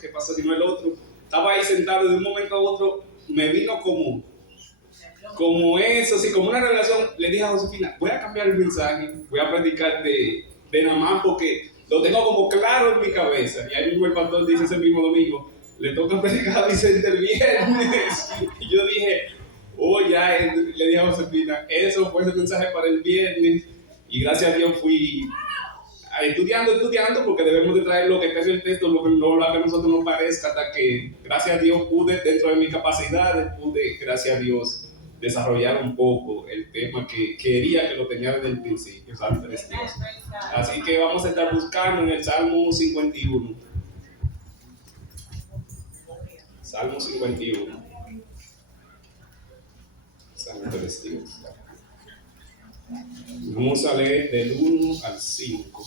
¿qué pasa si no el otro? Estaba ahí sentado y de un momento a otro me vino como eso, así como una revelación. Le dije a Josefina, voy a cambiar el mensaje, voy a predicar de nada más porque lo tengo como claro en mi cabeza. Y ahí mismo el pastor dice ese mismo domingo, le toca predicar a Vicente el viernes. Y yo dije, ya, le dije a Josefina, eso fue ese mensaje para el viernes. Y gracias a Dios fui estudiando, porque debemos de traer lo que está en el texto, lo que a nosotros nos parezca, hasta que, gracias a Dios, pude, dentro de mis capacidades, gracias a Dios, desarrollar un poco el tema que quería que lo tenía desde el principio, Santo es Dios. Así que vamos a estar buscando en el Salmo 51. Salmo 51. Santo es Dios. Vamos a leer del 1 al 5.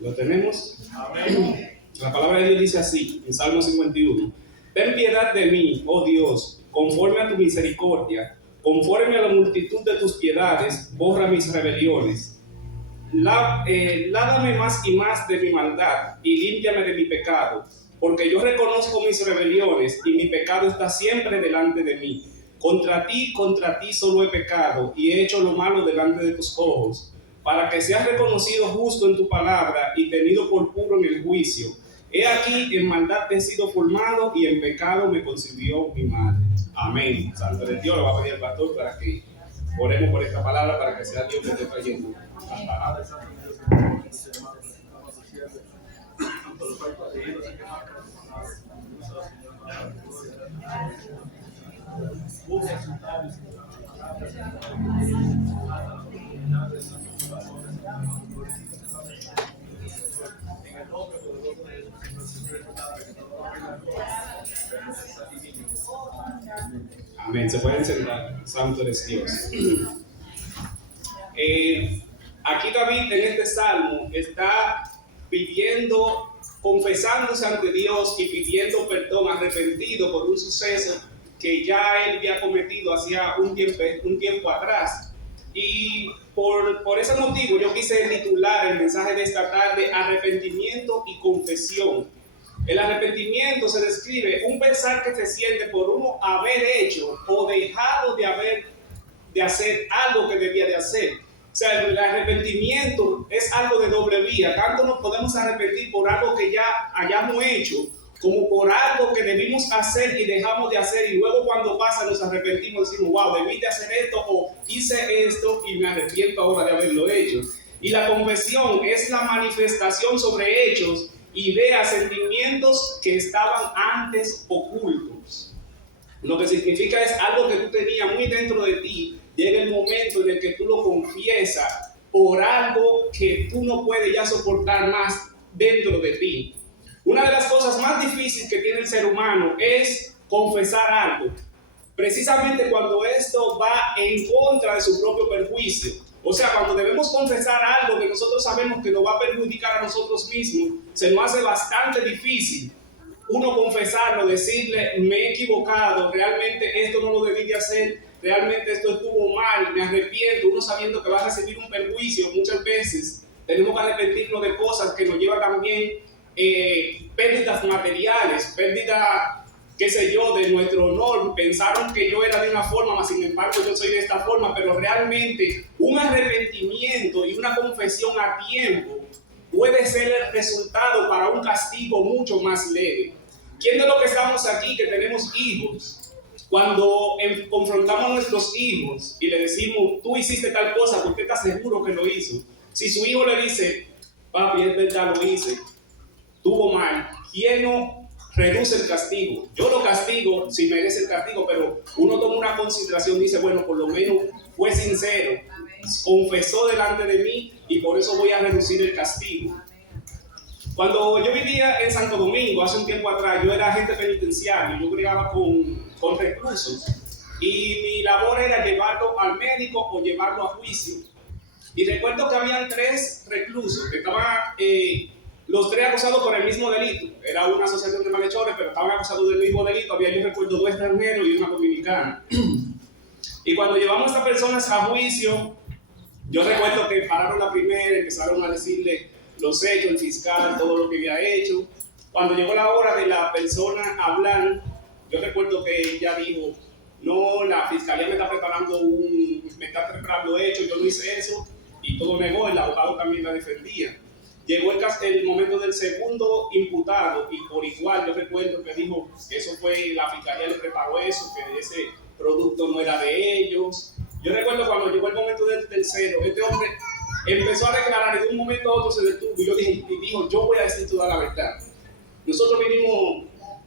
¿Lo tenemos? Amén. La palabra de Dios dice así, en Salmo 51. Ten piedad de mí, oh Dios, conforme a tu misericordia, conforme a la multitud de tus piedades, borra mis rebeliones. Lávame más y más de mi maldad y límpiame de mi pecado, porque yo reconozco mis rebeliones y mi pecado está siempre delante de mí. Contra ti solo he pecado y he hecho lo malo delante de tus ojos, para que seas reconocido justo en tu palabra y tenido por puro en el juicio. He aquí, en maldad he sido formado y en pecado me concibió mi madre. Amén. Santo de Dios, lo va a pedir el pastor para que oremos por esta palabra, para que sea Dios que esté trayendo las palabras. Amén. Se pueden sentar. Santo eres Dios. Aquí David en este salmo está pidiendo, confesándose ante Dios y pidiendo perdón, arrepentido por un suceso que ya él había cometido hacía un tiempo atrás. Y por ese motivo yo quise titular el mensaje de esta tarde, arrepentimiento y confesión. El arrepentimiento se describe un pesar que se siente por uno haber hecho o dejado de hacer algo que debía de hacer. O sea, el arrepentimiento es algo de doble vía. Tanto nos podemos arrepentir por algo que ya hayamos hecho, como por algo que debimos hacer y dejamos de hacer, y luego cuando pasa nos arrepentimos, decimos, wow, debí de hacer esto, o hice esto y me arrepiento ahora de haberlo hecho. Y la confesión es la manifestación sobre hechos, ideas, sentimientos que estaban antes ocultos. Lo que significa es algo que tú tenías muy dentro de ti. Llega el momento en el que tú lo confiesas por algo que tú no puedes ya soportar más dentro de ti. Una de las cosas más difíciles que tiene el ser humano es confesar algo, precisamente cuando esto va en contra de su propio perjuicio. O sea, cuando debemos confesar algo que nosotros sabemos que nos va a perjudicar a nosotros mismos, se nos hace bastante difícil uno confesarlo, decirle, me he equivocado, realmente esto no lo debí de hacer, realmente esto estuvo mal, me arrepiento, uno sabiendo que va a recibir un perjuicio. Muchas veces tenemos que arrepentirnos de cosas que nos llevan también pérdidas materiales, pérdida, qué sé yo, de nuestro honor. Pensaron que yo era de una forma, mas sin embargo yo soy de esta forma, pero realmente un arrepentimiento y una confesión a tiempo puede ser el resultado para un castigo mucho más leve. ¿Quién de los que estamos aquí, que tenemos hijos, cuando confrontamos a nuestros hijos y le decimos, tú hiciste tal cosa, ¿por qué estás seguro que lo hizo? Si su hijo le dice, papi, es verdad, lo hice, tuvo mal, ¿quién no reduce el castigo? Yo lo castigo si merece el castigo, pero uno toma una consideración, dice, bueno, por lo menos fue sincero, confesó delante de mí y por eso voy a reducir el castigo. Cuando yo vivía en Santo Domingo, hace un tiempo atrás, yo era agente penitenciario, yo brigaba con reclusos y mi labor era llevarlo al médico o llevarlo a juicio. Y recuerdo que habían 3 reclusos que estaban, los 3 acusados por el mismo delito. Era una asociación de malhechores, pero estaban acusados del mismo delito. Había, yo recuerdo, 2 extranjeros y una dominicana. Y cuando llevamos a estas personas a juicio, yo recuerdo que pararon la primera, empezaron a decirle los hechos, el fiscal, todo lo que había hecho. Cuando llegó la hora de la persona hablar, yo recuerdo que ella dijo, no, la fiscalía me está preparando hechos, yo no hice eso, y todo negó, el abogado también la defendía. Llegó el momento del segundo imputado y por igual yo recuerdo que dijo que eso fue, la fiscalía le preparó eso, que ese producto no era de ellos. Yo recuerdo cuando llegó el momento del tercero, este hombre empezó a declarar y de un momento a otro se detuvo y dijo, yo voy a decir toda la verdad. Nosotros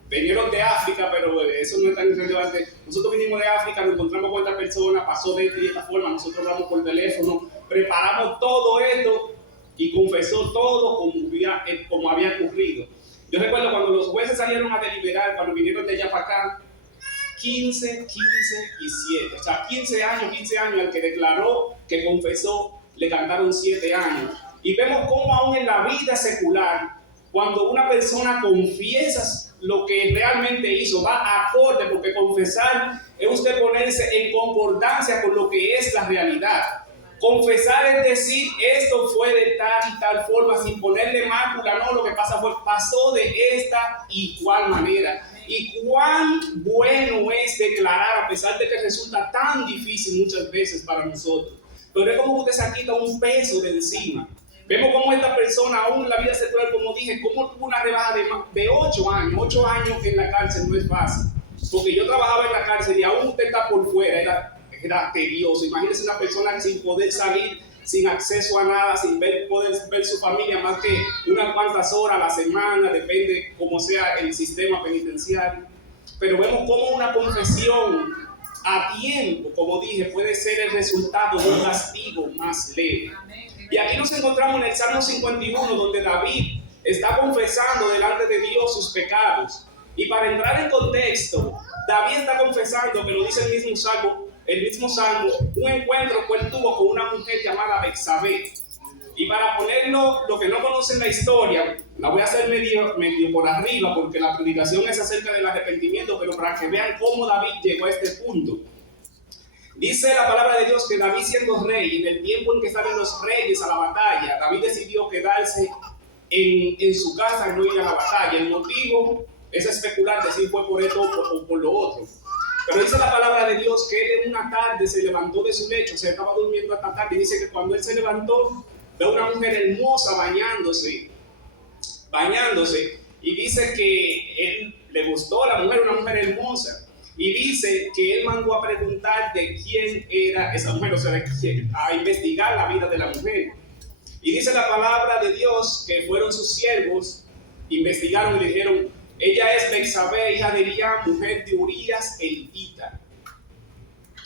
vinieron de África, pero eso no es tan relevante. Nosotros vinimos de África, nos encontramos con esta persona, pasó de esta forma, nosotros hablamos por teléfono, preparamos todo esto y confesó todo como había ocurrido. Yo recuerdo cuando los jueces salieron a deliberar, cuando vinieron de allá para acá, 15 y 7. O sea, 15 años al que declaró, que confesó, le cantaron 7 años. Y vemos cómo aún en la vida secular, cuando una persona confiesa lo que realmente hizo, va acorde, porque confesar es usted ponerse en concordancia con lo que es la realidad. Confesar es decir, esto fue de tal y tal forma, sin ponerle mácula, no, lo que pasó de esta y cual manera. Y cuán bueno es declarar, a pesar de que resulta tan difícil muchas veces para nosotros. Pero es como usted se quita un peso de encima. Vemos cómo esta persona, aún en la vida secular, como dije, cómo tuvo una rebaja de 8 años. 8 años en la cárcel no es fácil. Porque yo trabajaba en la cárcel y aún usted está por fuera, era tedioso. Imagínese una persona sin poder salir, sin acceso a nada, sin poder ver su familia más que unas cuantas horas a la semana, depende cómo sea el sistema penitenciario. Pero vemos cómo una confesión a tiempo, como dije, puede ser el resultado de un castigo más leve. Y aquí nos encontramos en el Salmo 51, donde David está confesando delante de Dios sus pecados. Y para entrar en contexto, David está confesando, que lo dice el mismo Salmo, un encuentro que él tuvo con una mujer llamada Betsabé. Y para ponerlo, lo que no conocen la historia, la voy a hacer medio por arriba, porque la predicación es acerca del arrepentimiento, pero para que vean cómo David llegó a este punto. Dice la palabra de Dios que David, siendo rey, en el tiempo en que salen los reyes a la batalla, David decidió quedarse en su casa y no ir a la batalla. El motivo es especular, decir fue por esto o por lo otro. Pero dice la palabra de Dios que él en una tarde se levantó de su lecho, se estaba durmiendo hasta tarde, y dice que cuando él se levantó, ve a una mujer hermosa bañándose, y dice que él le gustó la mujer, una mujer hermosa. Y dice que él mandó a preguntar de quién era esa mujer, o sea, a investigar la vida de la mujer. Y dice la palabra de Dios que fueron sus siervos, investigaron y le dijeron, ella es Betsabé, hija de Eliam, mujer de Urías el Hita.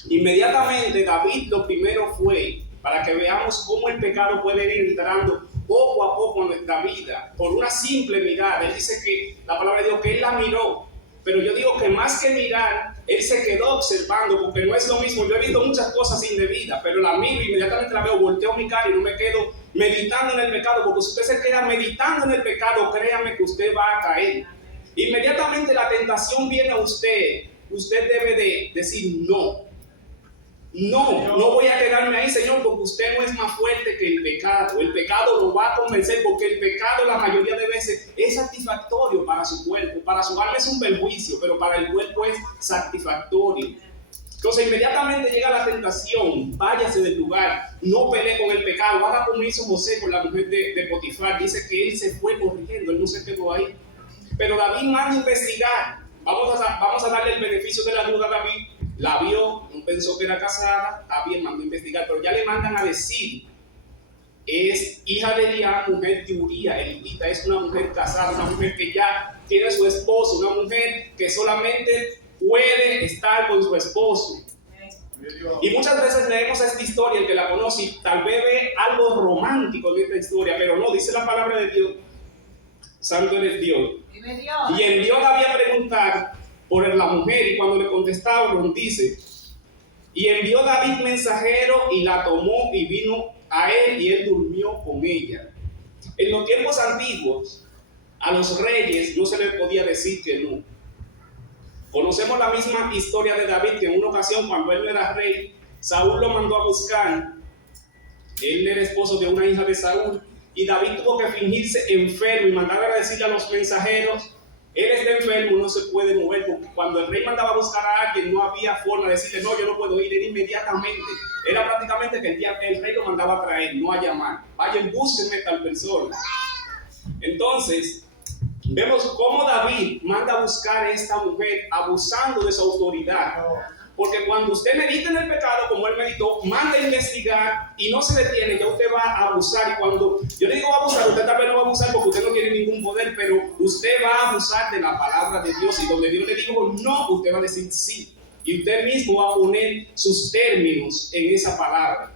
Inmediatamente David lo primero fue, para que veamos cómo el pecado puede ir entrando poco a poco en nuestra vida, por una simple mirada. Él dice que la palabra de Dios, que él la miró. Pero yo digo que más que mirar, él se quedó observando, porque no es lo mismo. Yo he visto muchas cosas indebidas, pero la miro, inmediatamente la veo, volteo mi cara y no me quedo meditando en el pecado, porque si usted se queda meditando en el pecado, créame que usted va a caer. Inmediatamente la tentación viene a usted debe de decir no. No voy a quedarme ahí, Señor, porque usted no es más fuerte que el pecado. El pecado lo va a convencer, porque el pecado la mayoría de veces es satisfactorio para su cuerpo. Para su alma es un perjuicio, pero para el cuerpo es satisfactorio. Entonces inmediatamente llega la tentación, váyase del lugar, no pelee con el pecado, haga como hizo José con la mujer de Potifar. Dice que él se fue corriendo, él no se quedó ahí. Pero David manda a investigar. Vamos a darle el beneficio de la duda a David. La vio, no pensó que era casada, está bien, mandó a investigar, pero ya le mandan a decir, es hija de Eliam, mujer de Urías el Hita, es una mujer casada, una mujer que ya tiene su esposo, una mujer que solamente puede estar con su esposo. Y muchas veces leemos esta historia, el que la conoce, y tal vez ve algo romántico de esta historia, pero no, dice la palabra de Dios, santo eres Dios. Y envió a David a preguntar por la mujer, y cuando le contestaron, dice, y envió David mensajero y la tomó y vino a él y él durmió con ella. En los tiempos antiguos, a los reyes no se les podía decir que no. Conocemos la misma historia de David, que en una ocasión cuando él no era rey, Saúl lo mandó a buscar. Él era esposo de una hija de Saúl y David tuvo que fingirse enfermo y mandar a decirle a los mensajeros: él está enfermo, no se puede mover. Porque cuando el rey mandaba a buscar a alguien, no había forma de decirle: no, yo no puedo ir. Era inmediatamente. Era prácticamente que el rey lo mandaba a traer, no a llamar. Vayan, búsquenme tal persona. Entonces, vemos cómo David manda a buscar a esta mujer abusando de su autoridad. Porque cuando usted medita en el pecado, como él meditó, manda a investigar y no se detiene, ya usted va a abusar. Y cuando yo le digo abusar, usted tal vez no va a abusar porque usted no tiene ningún poder, pero usted va a abusar de la palabra de Dios. Y donde Dios le dijo no, usted va a decir sí. Y usted mismo va a poner sus términos en esa palabra.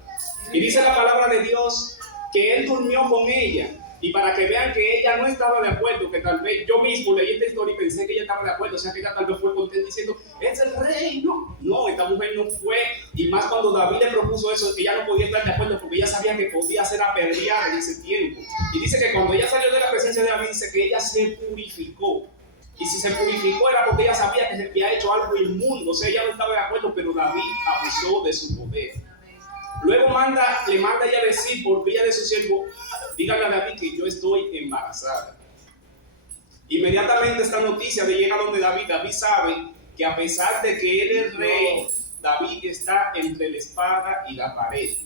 Y dice la palabra de Dios que él durmió con ella. Y para que vean que ella no estaba de acuerdo, que tal vez yo mismo leí esta historia y pensé que ella estaba de acuerdo, o sea que ella tal vez fue contenta diciendo: es el rey. No, esta mujer no fue. Y más cuando David le propuso eso, ella no podía estar de acuerdo porque ella sabía que podía ser apedreada en ese tiempo. Y dice que cuando ella salió de la presencia de David, dice que ella se purificó. Y si se purificó era porque ella sabía que se había hecho algo inmundo, o sea, ella no estaba de acuerdo, pero David abusó de su poder. Luego le manda ella a decir por vía de su siervo: dígale a David que yo estoy embarazada. Inmediatamente esta noticia llega donde David sabe que a pesar de que él es rey, David está entre la espada y la pared.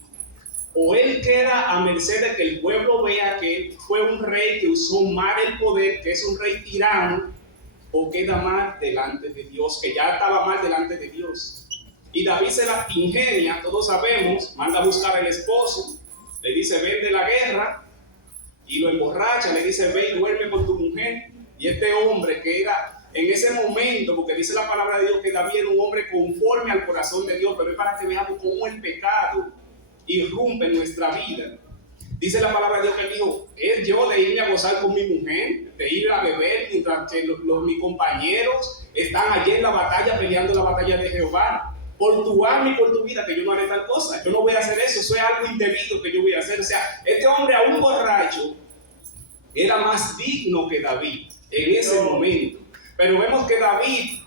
O él queda a merced de que el pueblo vea que él fue un rey que usó mal el poder, que es un rey tirano, o queda mal delante de Dios, que ya estaba mal delante de Dios. Y David se la ingenia, todos sabemos, manda a buscar al esposo, le dice: ven de la guerra, y lo emborracha, le dice: ve y duerme con tu mujer. Y este hombre que era en ese momento, porque dice la palabra de Dios que David era un hombre conforme al corazón de Dios, pero es para que veamos cómo el pecado irrumpe en nuestra vida. Dice la palabra de Dios que él dijo: es yo de irme a gozar con mi mujer, de ir a beber mientras que mis compañeros están allí en la batalla, peleando la batalla de Jehová. Por tu alma y por tu vida, que yo no haré tal cosa. Yo no voy a hacer eso. Eso es algo indebido que yo voy a hacer. O sea, este hombre, aún borracho, era más digno que David en ese momento. Pero vemos que David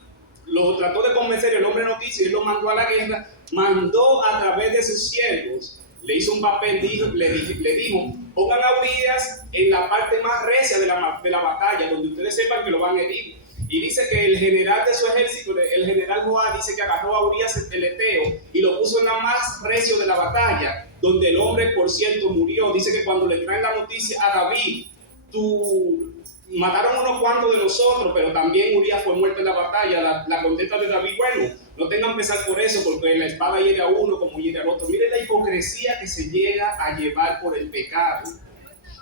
lo trató de convencer, el hombre no quiso y él lo mandó a la guerra. Mandó a través de sus siervos, le hizo un papel, le dijo: pongan a Urias en la parte más recia de la batalla, donde ustedes sepan que lo van a herir. Y dice que el general de su ejército, el general Joab, dice que agarró a Urias el Eteo y lo puso en la más recio de la batalla, donde el hombre, por cierto, murió. Dice que cuando le traen la noticia a David: mataron unos cuantos de nosotros, pero también Urias fue muerto en la batalla. La contesta de David: bueno, no tengan pesar por eso, porque la espada hiere a uno como hiere al otro. Miren la hipocresía que se llega a llevar por el pecado.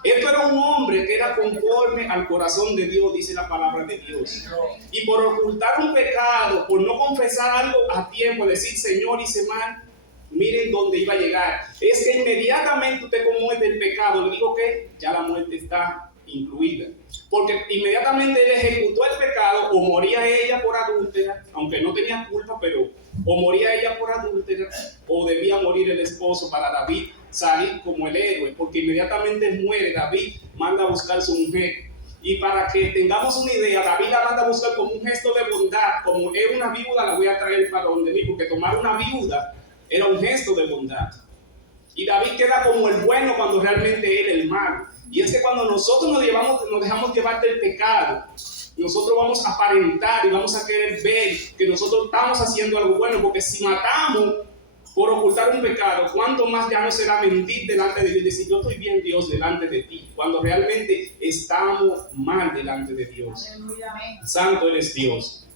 Esto era un hombre que era conforme al corazón de Dios, dice la palabra de Dios. Y por ocultar un pecado, por no confesar algo a tiempo, decir: Señor, hice mal, miren dónde iba a llegar. Es que inmediatamente usted comete el pecado, le digo que ya la muerte está incluida. Porque inmediatamente él ejecutó el pecado, o moría ella por adúltera, aunque no tenía culpa, pero o moría ella por adúltera, o debía morir el esposo para David salir como el héroe, porque inmediatamente muere, David manda a buscar a su mujer. Y para que tengamos una idea, David la manda a buscar como un gesto de bondad. Como es una viuda, la voy a traer para donde mí, porque tomar una viuda era un gesto de bondad. Y David queda como el bueno cuando realmente era el malo. Y es que cuando nosotros nos dejamos llevar del pecado, nosotros vamos a aparentar y vamos a querer ver que nosotros estamos haciendo algo bueno, porque si matamos por ocultar un pecado, ¿cuánto más ya no será mentir delante de Dios y decir: yo estoy bien, Dios, delante de ti, cuando realmente estamos mal delante de Dios? Santo eres Dios.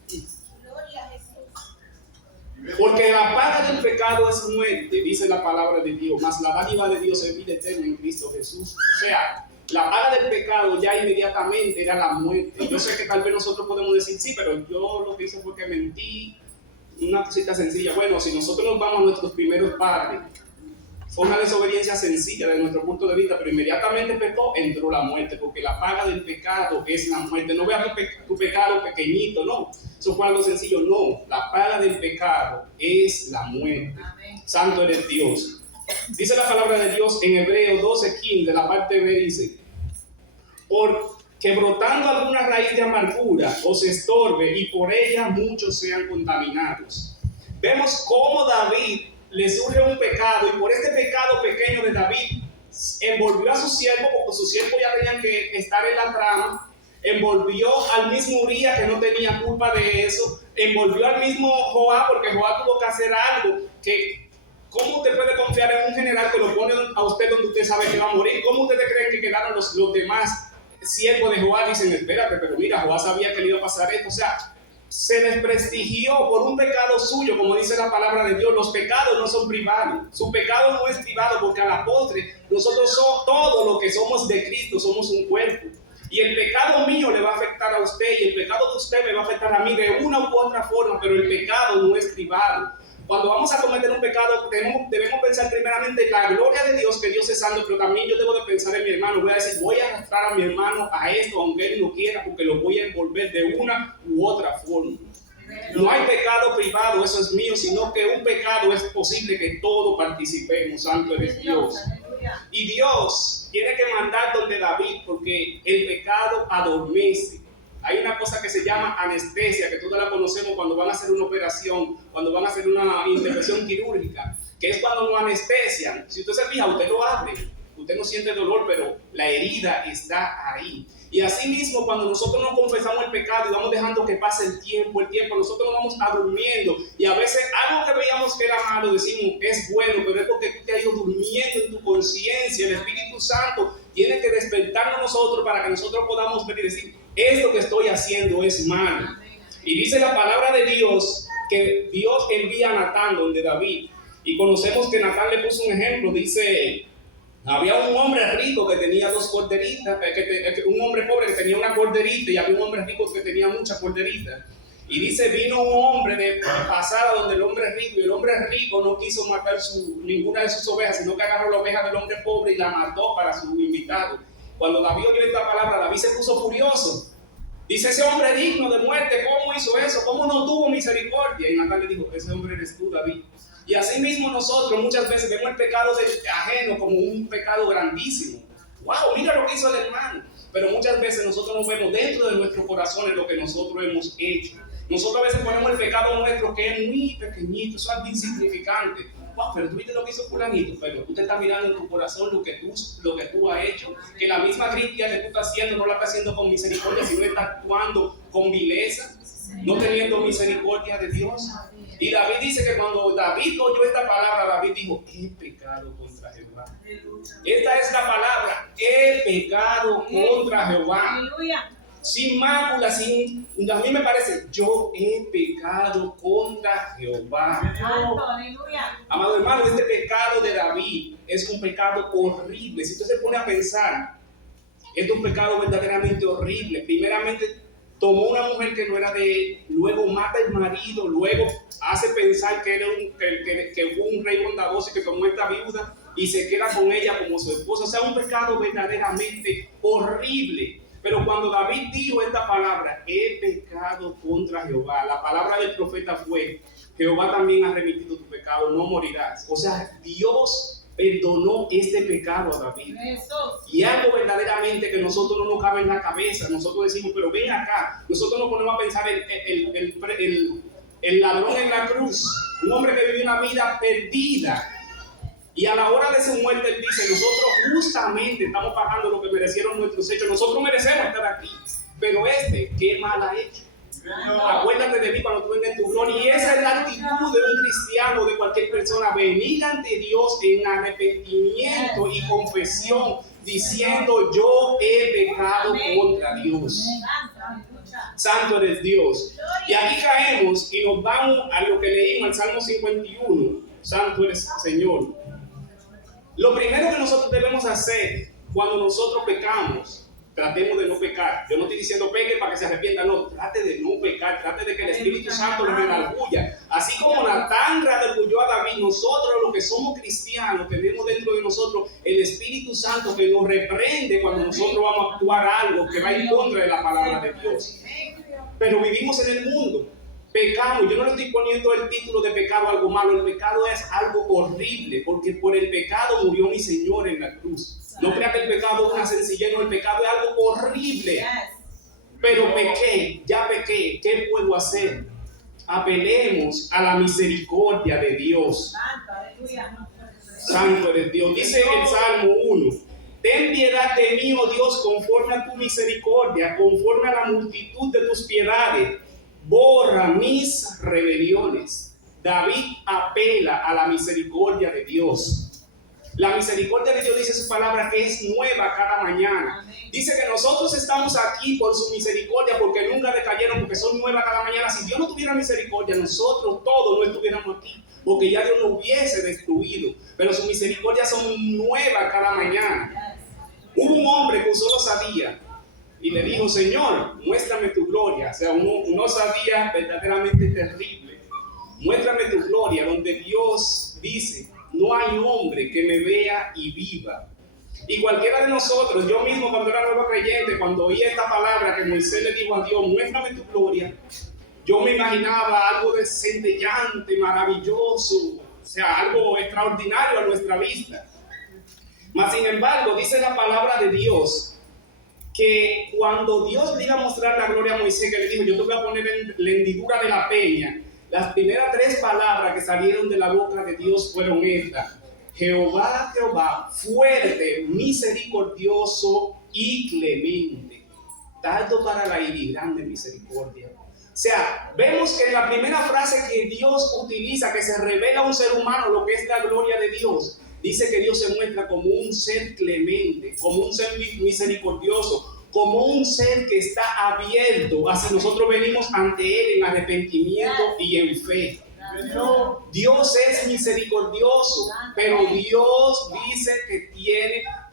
Porque la paga del pecado es muerte, dice la palabra de Dios, mas la dádiva de Dios es vida eterna en Cristo Jesús. O sea, la paga del pecado ya inmediatamente era la muerte. Yo sé que tal vez nosotros podemos decir: sí, pero yo lo que hice fue que mentí. Una cosita sencilla. Bueno, si nosotros nos vamos a nuestros primeros padres, fue una desobediencia sencilla desde nuestro punto de vista, pero inmediatamente pecó, entró la muerte, porque la paga del pecado es la muerte. No veas tu pecado pequeñito, no, eso fue algo sencillo, no, la paga del pecado es la muerte. Amén. Santo eres Dios. Dice la palabra de Dios en Hebreos 12:15, la parte B dice: que brotando alguna raíz de amargura os estorbe y por ella muchos sean contaminados. Vemos cómo David le surge un pecado y por este pecado pequeño de David envolvió a su siervo, porque sus siervos ya tenían que estar en la trama, envolvió al mismo Urías que no tenía culpa de eso, envolvió al mismo Joab porque Joab tuvo que hacer algo que... ¿Cómo usted puede confiar en un general que lo pone a usted donde usted sabe que va a morir? ¿Cómo ustedes creen que quedaron los demás siervos de Joab? Dicen, espérate, pero mira, Joab sabía que le iba a pasar esto. O sea, se desprestigió por un pecado suyo, como dice la palabra de Dios. Los pecados no son privados. Su pecado no es privado porque a la postre nosotros somos todo lo que somos de Cristo, somos un cuerpo. Y el pecado mío le va a afectar a usted y el pecado de usted me va a afectar a mí de una u otra forma, pero el pecado no es privado. Cuando vamos a cometer un pecado, debemos pensar primeramente en la gloria de Dios, que Dios es santo, pero también yo debo de pensar en mi hermano. Voy a decir, voy a arrastrar a mi hermano a esto, aunque él no quiera, porque lo voy a envolver de una u otra forma. No hay pecado privado, eso es mío, sino que un pecado es posible que todos participemos. Santo eres Dios. Y Dios tiene que mandar donde David, porque el pecado adormece. Hay una cosa que se llama anestesia, que todos la conocemos cuando van a hacer una operación, cuando van a hacer una intervención quirúrgica, que es cuando nos anestesian. Si usted se fija, usted lo abre, usted no siente dolor, pero la herida está ahí. Y así mismo, cuando nosotros no confesamos el pecado y vamos dejando que pase el tiempo, nosotros nos vamos durmiendo. Y a veces algo que veíamos que era malo, decimos, es bueno, pero es porque tú te has ido durmiendo en tu conciencia. El Espíritu Santo tiene que despertarnos nosotros para que nosotros podamos ver y decir, esto que estoy haciendo es malo. Y dice la palabra de Dios que Dios envía a Natán donde David. Y conocemos que Natán le puso un ejemplo, dice... Había un hombre rico que tenía 2 corderitas, un hombre pobre que tenía una corderita y había un hombre rico que tenía muchas corderitas. Y dice, vino un hombre de pasada donde el hombre rico, y el hombre rico no quiso matar ninguna de sus ovejas, sino que agarró la oveja del hombre pobre y la mató para su invitado. Cuando David oyó esta palabra, David se puso furioso. Dice, ese hombre digno de muerte, ¿cómo hizo eso? ¿Cómo no tuvo misericordia? Y Natán le dijo, ese hombre eres tú, David. Y así mismo nosotros muchas veces vemos el pecado ajeno como un pecado grandísimo. ¡Wow! Mira lo que hizo el hermano. Pero muchas veces nosotros nos vemos dentro de nuestros corazones lo que nosotros hemos hecho. Nosotros a veces ponemos el pecado nuestro que es muy pequeñito, eso es algo insignificante. Wow, pero tú viste lo que hizo fulanito, pero tú te estás mirando en tu corazón lo que tú has hecho. Que la misma crítica que tú estás haciendo no la estás haciendo con misericordia, sino está actuando con vileza, no teniendo misericordia de Dios. Y David dice que cuando David oyó esta palabra, David dijo, he pecado contra Jehová. Esta es la palabra, he pecado contra Jehová. Sin mácula, a mí me parece, yo he pecado contra Jehová. Amado hermano, este pecado de David es un pecado horrible. Si usted se pone a pensar, es un pecado verdaderamente horrible. Primeramente, tomó una mujer que no era de él, luego mata al marido, luego hace pensar que fue un rey bondadoso que tomó esta viuda y se queda con ella como su esposa. O sea, un pecado verdaderamente horrible. Pero cuando David dijo esta palabra, he pecado contra Jehová, la palabra del profeta fue, Jehová también ha remitido tu pecado, no morirás. O sea, Dios perdonó este pecado a David. Y algo verdaderamente que nosotros no nos cabe en la cabeza. Nosotros decimos, pero ven acá. Nosotros nos ponemos a pensar el ladrón en la cruz, un hombre que vivió una vida perdida. Y a la hora de su muerte él dice, nosotros justamente estamos pagando lo que merecieron nuestros hechos. Nosotros merecemos estar aquí. Pero ¿qué mal ha hecho? Acuérdate de mí cuando tú vengas en tu gloria. Y esa es la actitud de un cristiano, de cualquier persona, venir ante Dios en arrepentimiento y confesión, diciendo, yo he pecado contra Dios. Santo eres Dios. Y aquí caemos y nos vamos a lo que leímos, al Salmo 51. Santo eres Señor. Lo primero que nosotros debemos hacer cuando nosotros pecamos, tratemos de no pecar. Yo no estoy diciendo peque para que se arrepienta, no, trate de no pecar, trate de que el Espíritu Santo lo redarguya. Así como Natán redarguyó a David, nosotros los que somos cristianos tenemos dentro de nosotros el Espíritu Santo que nos reprende cuando nosotros vamos a actuar algo que va en contra de la palabra de Dios. Pero vivimos en el mundo. Pecamos, yo no le estoy poniendo el título de pecado algo malo, el pecado es algo horrible, porque por el pecado murió mi Señor en la cruz. No crea que el pecado pecado es una sencillez, no, el pecado es algo horrible. Pero pequé, ya pequé, ¿qué puedo hacer? Apelemos a la misericordia de Dios. Santo eres Dios. Dice el Salmo 1: ten piedad de mí, oh Dios, conforme a tu misericordia, conforme a la multitud de tus piedades. Borra mis rebeliones. David apela a la misericordia de Dios. La misericordia de Dios, dice su palabra, que es nueva cada mañana. Amén. Dice que nosotros estamos aquí por su misericordia, porque nunca decayeron, porque son nuevas cada mañana. Si Dios no tuviera misericordia, nosotros todos no estuviéramos aquí, porque ya Dios nos hubiese destruido. Pero sus misericordias son nuevas cada mañana. Hubo un hombre que usó osadía y le dijo: Señor, muéstrame tu gloria. O sea, una osadía verdaderamente terrible. Muéstrame tu gloria, donde Dios dice: no hay hombre que me vea y viva. Y cualquiera de nosotros, yo mismo cuando era nuevo creyente, cuando oía esta palabra que Moisés le dijo a Dios: muéstrame tu gloria, yo me imaginaba algo centellante, maravilloso, o sea, algo extraordinario a nuestra vista. Mas sin embargo, dice la palabra de Dios que cuando Dios le iba a mostrar la gloria a Moisés, que le dijo: yo te voy a poner en la hendidura de la peña, las primeras 3 palabras que salieron de la boca de Dios fueron estas: Jehová, Jehová, fuerte, misericordioso y clemente, tardo para la ira y grande misericordia. O sea, vemos que en la primera frase que Dios utiliza, que se revela a un ser humano lo que es la gloria de Dios, dice que Dios se muestra como un ser clemente, como un ser misericordioso, como un ser que está abierto hacia nosotros. Venimos ante Él en arrepentimiento y en fe. Dios es misericordioso, pero Dios dice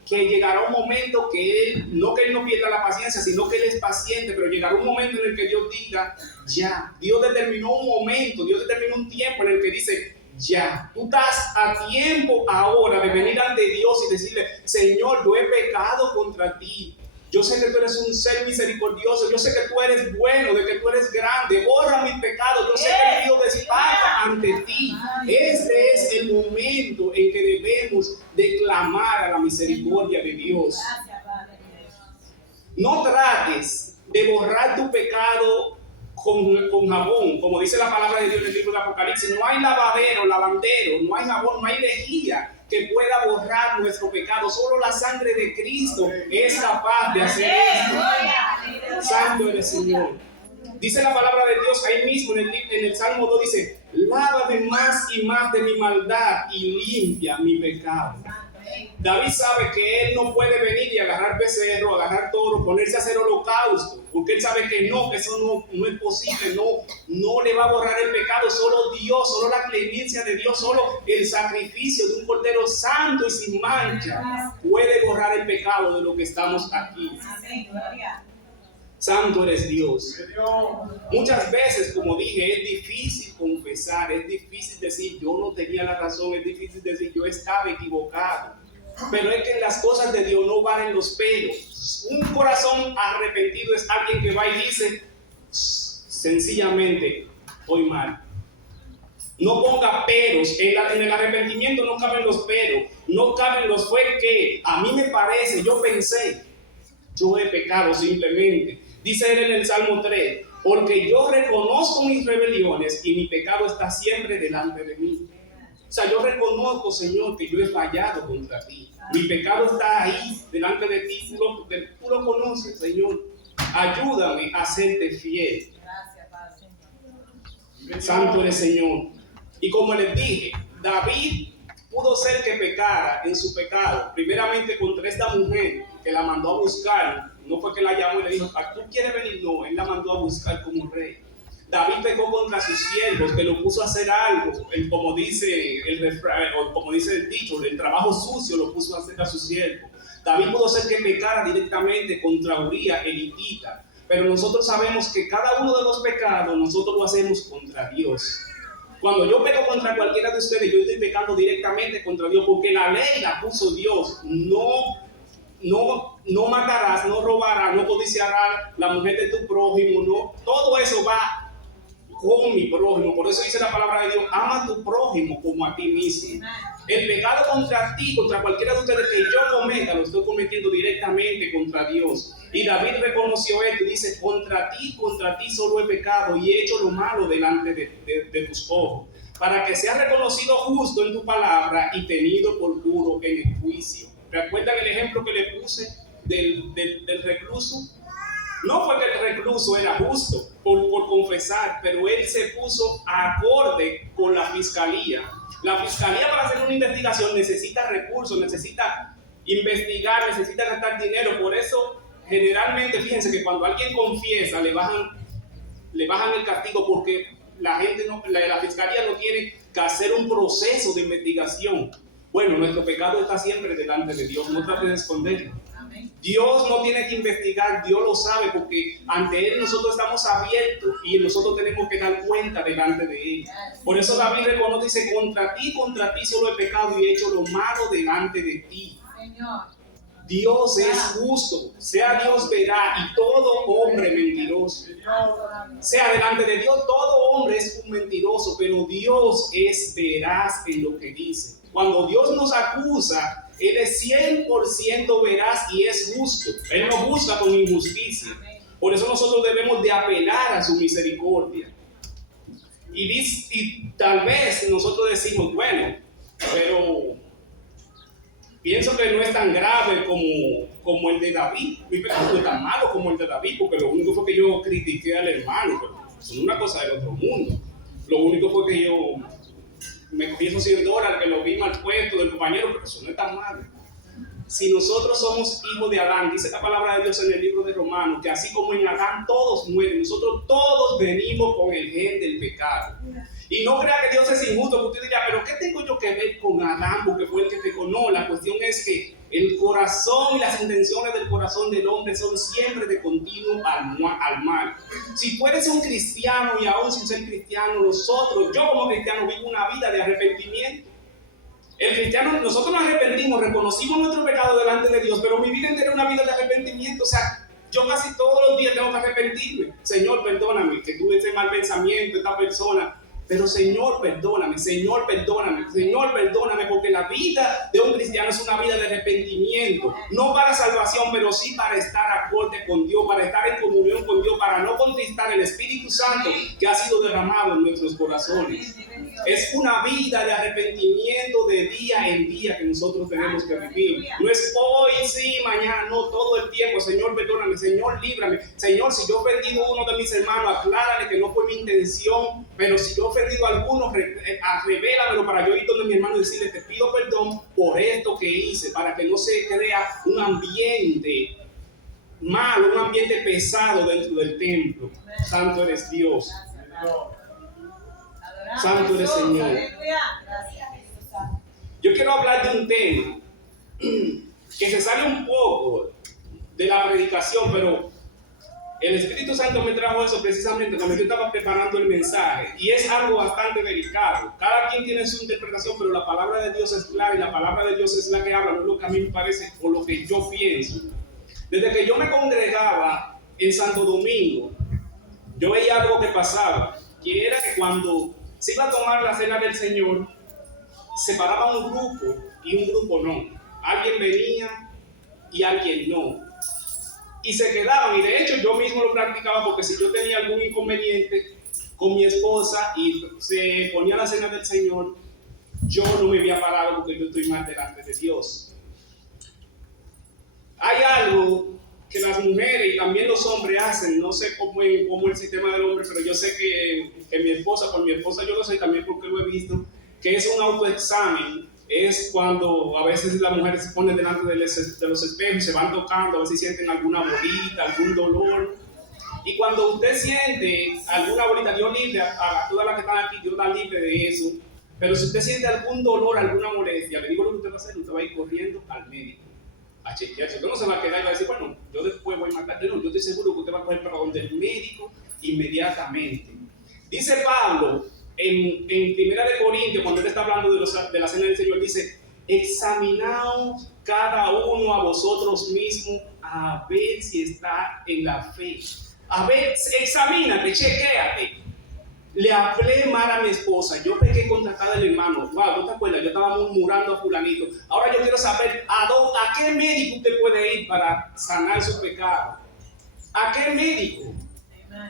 que llegará un momento que Él no pierda la paciencia, sino que Él es paciente, pero llegará un momento en el que Dios diga: ya. Dios determinó un momento, Dios determinó un tiempo en el que dice: ya, tú estás a tiempo ahora de venir ante Dios y decirle: Señor, yo he pecado contra ti. Yo sé que tú eres un ser misericordioso. Yo sé que tú eres bueno, de que tú eres grande. Borra mis pecados. Yo sé que he vivido de espalda ante ti. Este es el momento en que debemos de clamar a la misericordia de Dios. No trates de borrar tu pecado con jabón, como dice la palabra de Dios en el libro de Apocalipsis. No hay lavandero, no hay jabón, no hay lejía que pueda borrar nuestro pecado. Solo la sangre de Cristo es capaz de hacer esto. Santo eres, Señor. Dice la palabra de Dios ahí mismo en el Salmo 2, dice: lávame más y más de mi maldad y limpia mi pecado. David sabe que él no puede venir y agarrar becerro, agarrar toro, ponerse a hacer holocausto, porque él sabe que eso no es posible, no le va a borrar el pecado. Solo Dios, solo la clemencia de Dios, solo el sacrificio de un cordero santo y sin mancha puede borrar el pecado de lo que estamos aquí. Santo eres Dios. Muchas veces, como dije, es difícil confesar, es difícil decir: yo no tenía la razón, es difícil decir: yo estaba equivocado. Pero es que en las cosas de Dios no valen los pelos. Un corazón arrepentido es alguien que va y dice sencillamente: voy mal. No ponga peros. En el arrepentimiento no caben los peros, no caben los fue que, a mí me parece, yo pensé, yo he pecado simplemente. Dice él en el Salmo 3: porque yo reconozco mis rebeliones y mi pecado está siempre delante de mí. O sea, yo reconozco, Señor, que yo he fallado contra ti. Mi pecado está ahí, delante de ti. Tú lo conoces, Señor. Ayúdame a serte fiel. Gracias, Padre. Santo eres, Señor. Y como les dije, David pudo ser que pecara en su pecado, primeramente contra esta mujer que la mandó a buscar. No fue que la llamó y le dijo: ¿tú quieres venir? No, él la mandó a buscar como rey. David pecó contra sus siervos, que lo puso a hacer algo, como dice el refrán, o como dice el dicho, el trabajo sucio lo puso a hacer a sus siervos. David pudo ser que pecara directamente contra Uría, el hitita, pero nosotros sabemos que cada uno de los pecados nosotros lo hacemos contra Dios. Cuando yo peco contra cualquiera de ustedes, yo estoy pecando directamente contra Dios, porque la ley la puso Dios. No matarás, no robarás, no codiciarás la mujer de tu prójimo, no. Todo eso va con mi prójimo. Por eso dice la palabra de Dios: ama a tu prójimo como a ti mismo. El pecado contra ti, contra cualquiera de ustedes que yo cometa, lo estoy cometiendo directamente contra Dios. Y David reconoció esto y dice, contra ti solo he pecado y he hecho lo malo delante de tus ojos, para que seas reconocido justo en tu palabra y tenido por puro en el juicio. ¿Recuerdan el ejemplo que le puse del recluso? No fue que el recluso era justo por confesar, pero él se puso acorde con la fiscalía. La fiscalía, para hacer una investigación, necesita recursos, necesita investigar, necesita gastar dinero. Por eso, generalmente, fíjense que cuando alguien confiesa, le bajan el castigo, porque la fiscalía no tiene que hacer un proceso de investigación. Bueno, nuestro pecado está siempre delante de Dios, no trate de esconderlo. Dios no tiene que investigar, Dios lo sabe, porque ante Él nosotros estamos abiertos y nosotros tenemos que dar cuenta delante de Él. Por eso David reconoce, dice, contra ti solo he pecado y he hecho lo malo delante de ti. Dios es justo, sea Dios veraz y todo hombre mentiroso. Sea delante de Dios, todo hombre es un mentiroso, pero Dios es veraz en lo que dice. Cuando Dios nos acusa, Él es 100% veraz y es justo. Él no juzga con injusticia. Por eso nosotros debemos de apelar a su misericordia. Y tal vez nosotros decimos, bueno, pero pienso que no es tan grave como el de David. Mi pecado no es tan malo como el de David, porque lo único fue que yo critiqué al hermano, pero eso no es una cosa del otro mundo. Lo único fue que yo me cogí esos $100 que lo vi mal puesto del compañero, pero eso no es tan malo. Si nosotros somos hijos de Adán, dice la palabra de Dios en el libro de Romanos, que así como en Adán todos mueren, nosotros todos venimos con el gen del pecado. Y no crea que Dios es injusto, porque usted dirá, pero ¿qué tengo yo que ver con Adán? Porque fue el que pecó. No, la cuestión es que el corazón y las intenciones del corazón del hombre son siempre de continuo al mal. Si tú eres un cristiano y aún sin ser cristiano, yo como cristiano vivo una vida de arrepentimiento. El cristiano, nosotros nos arrepentimos, reconocimos nuestro pecado delante de Dios, pero mi vida entera es una vida de arrepentimiento. O sea, yo casi todos los días tengo que arrepentirme. Señor, perdóname, que tuve ese mal pensamiento, esta persona. Pero Señor, perdóname, Señor, perdóname, Señor, perdóname, porque la vida de un cristiano es una vida de arrepentimiento, no para salvación, pero sí para estar acorde con Dios, para estar en comunión con Dios, para no contristar el Espíritu Santo que ha sido derramado en nuestros corazones. Es una vida de arrepentimiento de día en día que nosotros tenemos que vivir. No es hoy, sí, mañana, no, todo el tiempo. Señor, perdóname, Señor, líbrame. Señor, si yo he ofendido a uno de mis hermanos, aclárale que no fue mi intención, pero si yo he ofendido a algunos, revélamelo para yo ir donde mi hermano y decirle, te pido perdón por esto que hice, para que no se crea un ambiente malo, un ambiente pesado dentro del templo. Santo eres Dios. Santo eres Señor. Yo quiero hablar de un tema que se sale un poco de la predicación, pero el Espíritu Santo me trajo eso precisamente cuando yo estaba preparando el mensaje, y es algo bastante delicado. Cada quien tiene su interpretación, pero la palabra de Dios es clara y la palabra de Dios es la que habla, no es lo que a mí me parece o lo que yo pienso. Desde que yo me congregaba en Santo Domingo, yo veía algo que pasaba, que era que cuando se iba a tomar la cena del Señor, se paraba un grupo y un grupo no. Alguien venía y alguien no. Y se quedaban, y de hecho yo mismo lo practicaba, porque si yo tenía algún inconveniente con mi esposa y se ponía la cena del Señor, yo no me había parado porque yo estoy más delante de Dios. Hay algo que las mujeres y también los hombres hacen, no sé cómo el sistema del hombre, pero yo sé que mi esposa, por mi esposa yo lo sé también porque lo he visto, que es un autoexamen. Es cuando a veces las mujeres se ponen delante de los espejos y se van tocando, a ver si sienten alguna bolita, algún dolor. Y cuando usted siente alguna bolita, Dios libre, a todas las que están aquí, Dios da libre de eso. Pero si usted siente algún dolor, alguna molestia, le digo lo que usted va a hacer, usted va a ir corriendo al médico a chequearse. Usted no se va a quedar y va a decir, bueno, yo después voy a matar. No, yo estoy seguro que usted va a coger para donde el médico inmediatamente. Dice Pablo en 1 Corintios, cuando él está hablando de la cena del Señor, dice, examinaos cada uno a vosotros mismos a ver si está en la fe. A ver, examínate, chequéate. le hablé mal a mi esposa, yo pequé contra cada hermano. Wow, ¿no te acuerdas? Yo estaba murmurando a fulanito. Ahora yo quiero saber a qué médico usted puede ir para sanar su pecado. ¿A qué médico?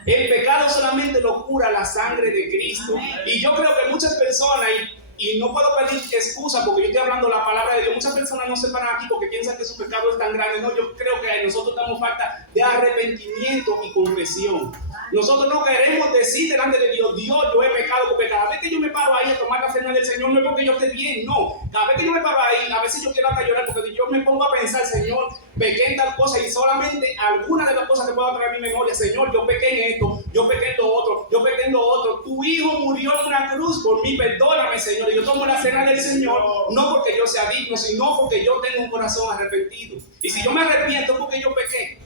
El pecado solamente lo cura la sangre de Cristo. Y yo creo que muchas personas, y no puedo pedir excusa porque yo estoy hablando la palabra de Dios, muchas personas no se paran aquí porque piensan que su pecado es tan grande. No, yo creo que nosotros damos falta de arrepentimiento y confesión. Nosotros no queremos decir delante de Dios, Dios, yo he pecado, porque cada vez que yo me paro ahí a tomar la cena del Señor, no es porque yo esté bien, no. Cada vez que yo me paro ahí, a veces yo quiero hasta llorar, porque yo me pongo a pensar, Señor, pequé en tal cosa, y solamente alguna de las cosas que puedo traer a mi memoria, Señor, yo pequé en esto, yo pequé en lo otro, yo pequé en lo otro. Tu Hijo murió en una cruz por mí, perdóname, Señor. Y yo tomo la cena del Señor, no porque yo sea digno, sino porque yo tengo un corazón arrepentido. Y si yo me arrepiento, porque yo pequé.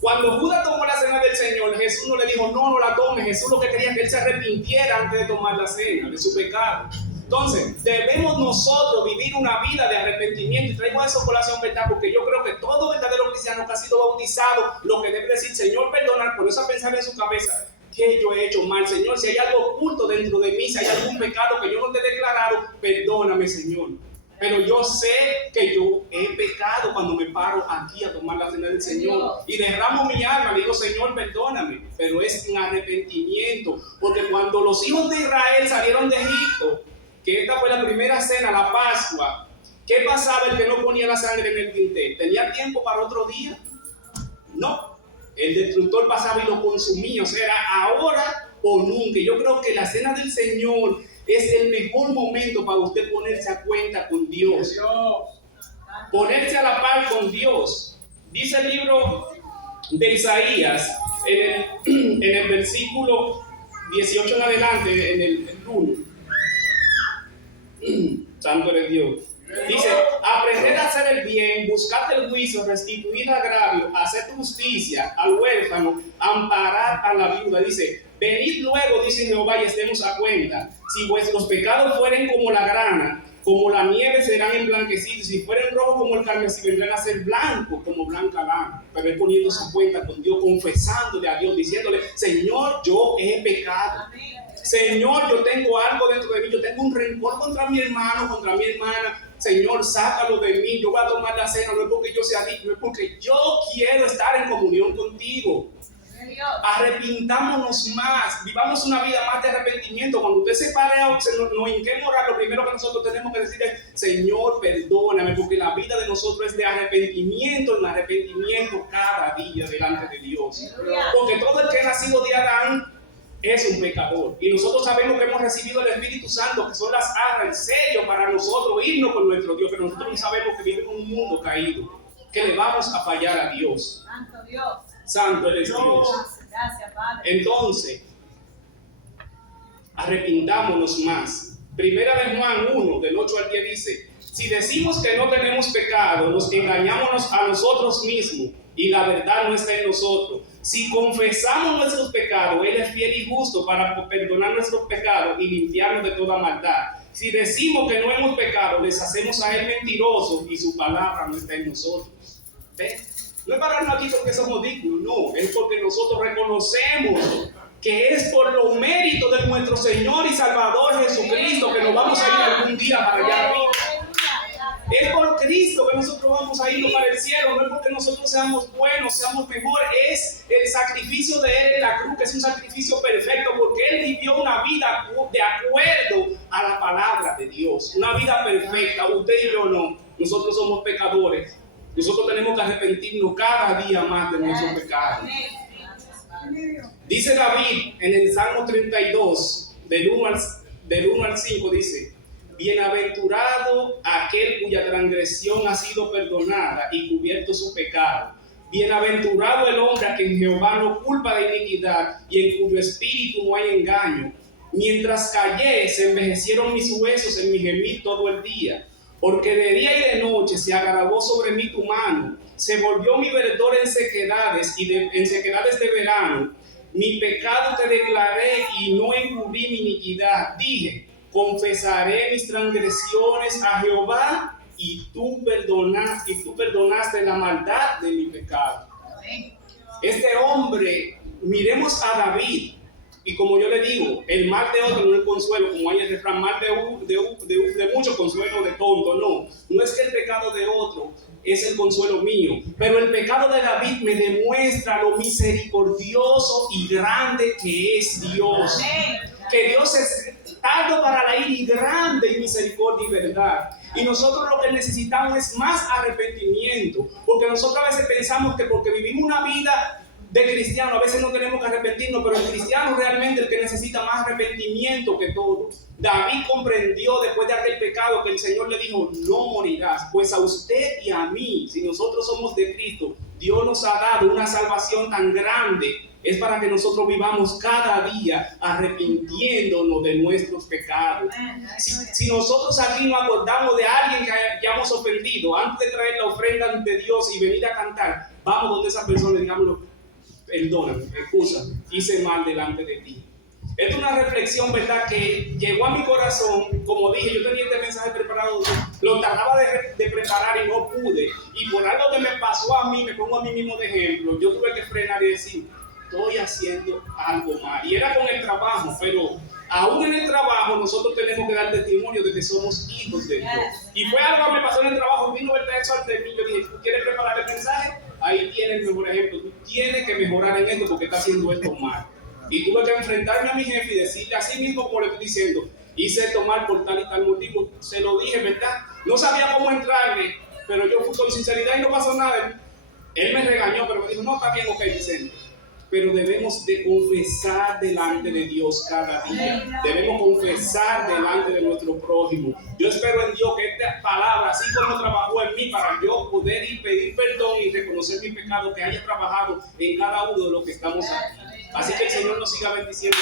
Cuando Judas tomó la cena del Señor, Jesús no le dijo, no la tome. Jesús lo que quería es que él se arrepintiera antes de tomar la cena de su pecado. Entonces, debemos nosotros vivir una vida de arrepentimiento. Y traigo eso a colación, ¿verdad? Porque yo creo que todo verdadero cristiano que ha sido bautizado, lo que debe decir, Señor, perdonar, por eso a pensar en su cabeza, que yo he hecho mal, Señor. Si hay algo oculto dentro de mí, si hay algún pecado que yo no te he declarado, perdóname, Señor. Pero yo sé que yo he pecado cuando me paro aquí a tomar la cena del Señor y derramo mi alma, le digo, Señor, perdóname, pero es en arrepentimiento, porque cuando los hijos de Israel salieron de Egipto, que esta fue la primera cena, la Pascua, ¿qué pasaba el que no ponía la sangre en el dintel? ¿Tenía tiempo para otro día? No, el destructor pasaba y lo consumía, o sea, era ahora o nunca. Yo creo que la cena del Señor es el mejor momento para usted ponerse a cuenta con Dios. Ponerse a la par con Dios. Dice el libro de Isaías, en el versículo 18 en adelante, en el 1. Santo eres Dios. Dice, aprender a hacer el bien, buscar el juicio, restituir agravio, hacer justicia al huérfano, amparar a la viuda. Dice, venid luego, dice Jehová, y estemos a cuenta. Si vuestros pecados fueren como la grana, como la nieve serán emblanquecidos. Si fueren rojos como el carmesí, vendrán a ser blancos como blanca lana. Pero él poniéndose a cuenta con Dios, confesándole a Dios, diciéndole, Señor, yo he pecado. Señor, yo tengo algo dentro de mí, yo tengo un rencor contra mi hermano, contra mi hermana. Señor, sácalo de mí, yo voy a tomar la cena, no es porque yo sea digno, es porque yo quiero estar en comunión contigo. Arrepintámonos más, vivamos una vida más de arrepentimiento. Cuando usted se pare a nos hinquemos, lo primero que nosotros tenemos que decir es, Señor, perdóname, porque la vida de nosotros es de arrepentimiento, en arrepentimiento cada día delante de Dios. Porque todo el que ha nacido de Adán es un pecador. Y nosotros sabemos que hemos recibido el Espíritu Santo, que son las arras, el sello para nosotros irnos con nuestro Dios. Pero nosotros no sabemos que vivimos en un mundo caído, que le vamos a fallar a Dios. Santo Dios. Santo eres Dios. Gracias, Padre. Entonces, arrepintámonos más. Primera de Juan 1, del 8 al 10 dice, si decimos que no tenemos pecado, nos engañamos a nosotros mismos y la verdad no está en nosotros. Si confesamos nuestros pecados, Él es fiel y justo para perdonar nuestros pecados y limpiarnos de toda maldad. Si decimos que no hemos pecado, les hacemos a Él mentirosos y su palabra no está en nosotros. ¿Ves? No es pararnos aquí porque somos dignos, no, es porque nosotros reconocemos que es por los méritos de nuestro Señor y Salvador Jesucristo que nos vamos a ir algún día para allá arriba. Es por Cristo que nosotros vamos a ir para el cielo, no es porque nosotros seamos buenos, seamos mejores, es el sacrificio de Él en la cruz, que es un sacrificio perfecto, porque Él vivió una vida de acuerdo a la palabra de Dios, una vida perfecta. Usted y yo no, nosotros somos pecadores. Nosotros tenemos que arrepentirnos cada día más de nuestros pecados. Dice David en el Salmo 32, del 1 al 5, dice, bienaventurado aquel cuya transgresión ha sido perdonada y cubierto su pecado. Bienaventurado el hombre a quien Jehová no culpa de iniquidad y en cuyo espíritu no hay engaño. Mientras callé, se envejecieron mis huesos en mi gemir todo el día. Porque de día y de noche se agravó sobre mí tu mano, se volvió mi verdor en sequedades en sequedades de verano. Mi pecado te declaré y no encubrí mi iniquidad. Dije, confesaré mis transgresiones a Jehová y tú perdonaste la maldad de mi pecado. Este hombre, miremos a David. Y como yo le digo, el mal de otro no es consuelo, como hay el refrán, mal de mucho consuelo de tonto. No es que el pecado de otro es el consuelo mío, pero el pecado de David me demuestra lo misericordioso y grande que es Dios. Que Dios es tardo para la ira y grande en misericordia y verdad. Y nosotros lo que necesitamos es más arrepentimiento, porque nosotros a veces pensamos que porque vivimos una vida de cristiano, a veces no tenemos que arrepentirnos, pero el cristiano realmente el que necesita más arrepentimiento que todo. David comprendió después de aquel pecado que el Señor le dijo, no morirás. Pues a usted y a mí, si nosotros somos de Cristo, Dios nos ha dado una salvación tan grande. Es para que nosotros vivamos cada día arrepintiéndonos de nuestros pecados. Si nosotros aquí nos acordamos de alguien que hayamos ofendido, antes de traer la ofrenda ante Dios y venir a cantar, vamos donde esa persona y digámoslo, perdóname, excusa, hice mal delante de ti. Es una reflexión, ¿verdad?, que llegó a mi corazón. Como dije, yo tenía este mensaje preparado, lo trataba de preparar y no pude. Y por algo que me pasó a mí, me pongo a mí mismo de ejemplo, yo tuve que frenar y decir, estoy haciendo algo mal. Y era con el trabajo, pero aún en el trabajo nosotros tenemos que dar testimonio de que somos hijos de Dios. Y fue algo que me pasó en el trabajo, vino el texto ante mí, yo dije, ¿tú quieres preparar el mensaje? Ahí tienes el mejor ejemplo. Tú tienes que mejorar en esto porque estás haciendo esto mal. Y tuve que enfrentarme a mi jefe y decirle así mismo como le estoy diciendo, hice esto mal por tal y tal motivo. Se lo dije, ¿verdad? No sabía cómo entrarle, pero yo fui con sinceridad y no pasó nada. Él me regañó, pero me dijo, no, está bien, ok, Vicente. Pero debemos de confesar delante de Dios cada día. Debemos confesar delante de nuestro prójimo. Yo espero en Dios que esta palabra, así como trabajó en mí para yo poder ir pedir perdón y reconocer mi pecado, que haya trabajado en cada uno de los que estamos aquí. Así que el Señor nos siga bendiciendo.